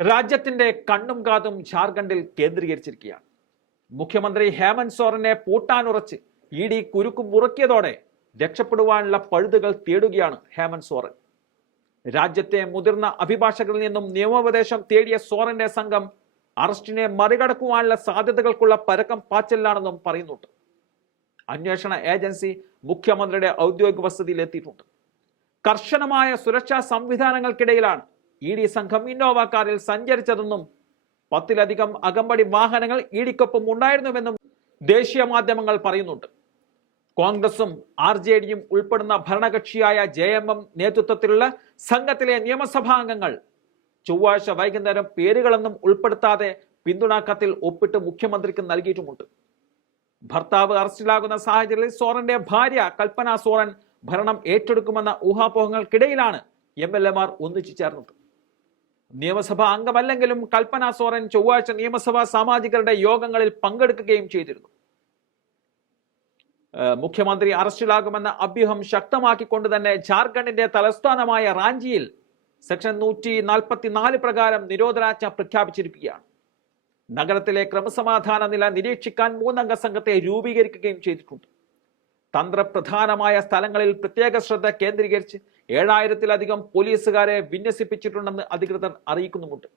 രാജ്യത്തിന്റെ കണ്ണും കാതും ഝാർഖണ്ഡിൽ കേന്ദ്രീകരിച്ചിരിക്കുകയാണ്. മുഖ്യമന്ത്രി ഹേമന്ത് സോറനെ പൂട്ടാനുറച്ച് ഇ ഡി കുരുക്ക് രക്ഷപ്പെടുവാനുള്ള പഴുതുകൾ തേടുകയാണ് ഹേമന്ത് സോറൻ. രാജ്യത്തെ മുതിർന്ന അഭിഭാഷകരിൽ നിന്നും നിയമോപദേശം തേടിയ സോറന്റെ സംഘം അറസ്റ്റിനെ മറികടക്കുവാനുള്ള സാധ്യതകൾക്കുള്ള പരക്കം പാച്ചലിലാണെന്നും പറയുന്നുണ്ട്. അന്വേഷണ ഏജൻസി മുഖ്യമന്ത്രിയുടെ ഔദ്യോഗിക വസതിയിൽ എത്തിയിട്ടുണ്ട് കർശനമായ സുരക്ഷാ സംവിധാനങ്ങൾക്കിടയിലാണ് ഇ ഡി സംഘം ഇന്നോവ കാറിൽ സഞ്ചരിച്ചതെന്നും പത്തിലധികം അകമ്പടി വാഹനങ്ങൾ ഇ ഡിക്കൊപ്പം ഉണ്ടായിരുന്നുവെന്നും ദേശീയ മാധ്യമങ്ങൾ പറയുന്നുണ്ട്. കോൺഗ്രസും ആർ ജെ ഡിയും ഉൾപ്പെടുന്ന ഭരണകക്ഷിയായ ജെ എം എം നേതൃത്വത്തിലുള്ള സംഘത്തിലെ നിയമസഭാ അംഗങ്ങൾ ചൊവ്വാഴ്ച വൈകുന്നേരം പേരുകളൊന്നും ഉൾപ്പെടുത്താതെ പിന്തുണാ കത്തിൽ ഒപ്പിട്ട് മുഖ്യമന്ത്രിക്ക് നൽകിയിട്ടുമുണ്ട്. ഭർത്താവ് അറസ്റ്റിലാകുന്ന സാഹചര്യത്തിൽ സോറന്റെ ഭാര്യ കൽപ്പന സോറൻ ഭരണം ഏറ്റെടുക്കുമെന്ന ഊഹാപോഹങ്ങൾക്കിടയിലാണ് എം എൽ എമാർ ഒന്നിച്ചു ചേർന്നത്. നിയമസഭാ അംഗമല്ലെങ്കിലും കൽപ്പന സോറൻ ചൊവ്വാഴ്ച നിയമസഭാ സാമാജികരുടെ യോഗങ്ങളിൽ പങ്കെടുക്കുകയും ചെയ്തിരുന്നു. മുഖ്യമന്ത്രി അറസ്റ്റിലാകുമെന്ന അഭ്യൂഹം ശക്തമാക്കിക്കൊണ്ട് തന്നെ ജാർഖണ്ഡിന്റെ തലസ്ഥാനമായ റാഞ്ചിയിൽ സെക്ഷൻ നൂറ്റി നാൽപ്പത്തിനാല് പ്രകാരം നിരോധനാജ്ഞ പ്രഖ്യാപിച്ചിരിക്കുകയാണ്. നഗരത്തിലെ ക്രമസമാധാന നില നിരീക്ഷിക്കാൻ മൂന്നംഗ സംഘത്തെ രൂപീകരിക്കുകയും ചെയ്തിട്ടുണ്ട്. തന്ത്രപ്രധാനമായ സ്ഥലങ്ങളിൽ പ്രത്യേക ശ്രദ്ധ കേന്ദ്രീകരിച്ച് ഏഴായിരത്തിലധികം പോലീസുകാരെ വിന്യസിപ്പിച്ചിട്ടുണ്ടെന്ന് അധികൃതർ അറിയിക്കുന്നുമുണ്ട്.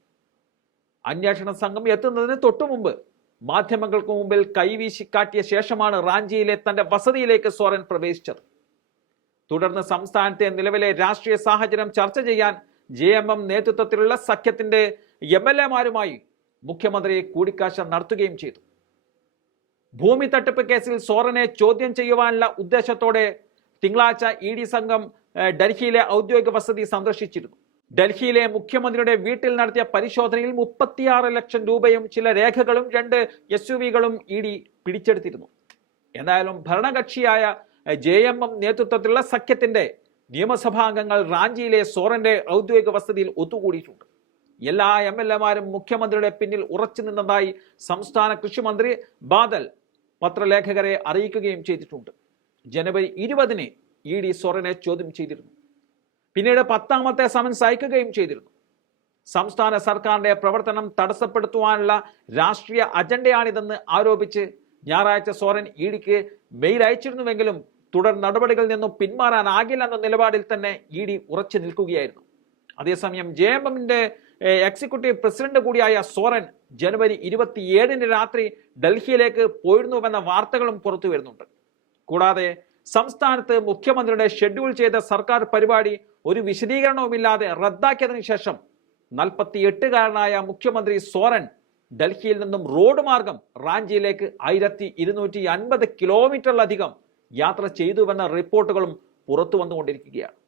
അന്വേഷണ സംഘം എത്തുന്നതിന് തൊട്ടു മുമ്പ് മാധ്യമങ്ങൾക്ക് മുമ്പിൽ കൈവീശി കാട്ടിയ ശേഷമാണ് റാഞ്ചിയിലെ തന്റെ വസതിയിലേക്ക് സോറൻ പ്രവേശിച്ചത്. തുടർന്ന് സംസ്ഥാനത്തെ നിലവിലെ രാഷ്ട്രീയ സാഹചര്യം ചർച്ച ചെയ്യാൻ ജെ എം എം നേതൃത്വത്തിലുള്ള സഖ്യത്തിന്റെ എം എൽ എമാരുമായി മുഖ്യമന്ത്രി കൂടിക്കാഴ്ച നടത്തുകയും ചെയ്തു. ഭൂമി തട്ടിപ്പ് കേസിൽ സോറനെ ചോദ്യം ചെയ്യുവാനുള്ള ഉദ്ദേശത്തോടെ തിങ്കളാഴ്ച ഇ ഡി സംഘം ഡൽഹിയിലെ ഔദ്യോഗിക വസതി സന്ദർശിച്ചിരുന്നു. ഡൽഹിയിലെ മുഖ്യമന്ത്രിയുടെ വീട്ടിൽ നടത്തിയ പരിശോധനയിൽ മുപ്പത്തിയാറ് ലക്ഷം രൂപയും ചില രേഖകളും രണ്ട് എസ് യു വികളും ഇ ഡി പിടിച്ചെടുത്തിരുന്നു. എന്തായാലും ഭരണകക്ഷിയായ ജെ എം എം നേതൃത്വത്തിലുള്ള സഖ്യത്തിന്റെ നിയമസഭാംഗങ്ങൾ റാഞ്ചിയിലെ സോറന്റെ ഔദ്യോഗിക വസതിയിൽ ഒത്തുകൂടിയിട്ടുണ്ട്. എല്ലാ എം എൽ എമാരും മുഖ്യമന്ത്രിയുടെ പിന്നിൽ ഉറച്ചു നിന്നതായി സംസ്ഥാന കൃഷിമന്ത്രി ബാദൽ പത്രലേഖകരെ അറിയിക്കുകയും ചെയ്തിട്ടുണ്ട്. ജനുവരി ഇരുപതിന് ഇ ഡി സോറനെ ചോദ്യം ചെയ്തിരുന്നു. പിന്നീട് പത്താമത്തെ സമൻസ് അയക്കുകയും ചെയ്തിരുന്നു. സംസ്ഥാന സർക്കാരിന്റെ പ്രവർത്തനം തടസ്സപ്പെടുത്തുവാനുള്ള രാഷ്ട്രീയ അജണ്ടയാണിതെന്ന് ആരോപിച്ച് ഞായറാഴ്ച സോറൻ ഇ ഡിക്ക് മെയിൽ അയച്ചിരുന്നുവെങ്കിലും തുടർ നടപടികളിൽ നിന്നും പിന്മാറാനാകില്ലെന്ന നിലപാടിൽ തന്നെ ഇ ഡി ഉറച്ചു നിൽക്കുകയായിരുന്നു. അതേസമയം ജെ എം എമ്മിന്റെ എക്സിക്യൂട്ടീവ് പ്രസിഡന്റ് കൂടിയായ സോറൻ ജനുവരി ഇരുപത്തിയേഴിന് രാത്രി ഡൽഹിയിലേക്ക് പോയിരുന്നുവെന്ന വാർത്തകളും പുറത്തു വരുന്നുണ്ട് കൂടാതെ സംസ്ഥാനത്ത് മുഖ്യമന്ത്രിയുടെ ഷെഡ്യൂൾ ചെയ്ത സർക്കാർ പരിപാടി ഒരു വിശദീകരണവുമില്ലാതെ റദ്ദാക്കിയതിനു ശേഷം നാൽപ്പത്തി എട്ടുകാരനായ മുഖ്യമന്ത്രി സോറൻ ഡൽഹിയിൽ നിന്നും റോഡ് മാർഗം റാഞ്ചിയിലേക്ക് ആയിരത്തി ഇരുന്നൂറ്റി അൻപത് കിലോമീറ്ററിലധികം യാത്ര ചെയ്തുവെന്ന റിപ്പോർട്ടുകളും പുറത്തു വന്നുകൊണ്ടിരിക്കുകയാണ്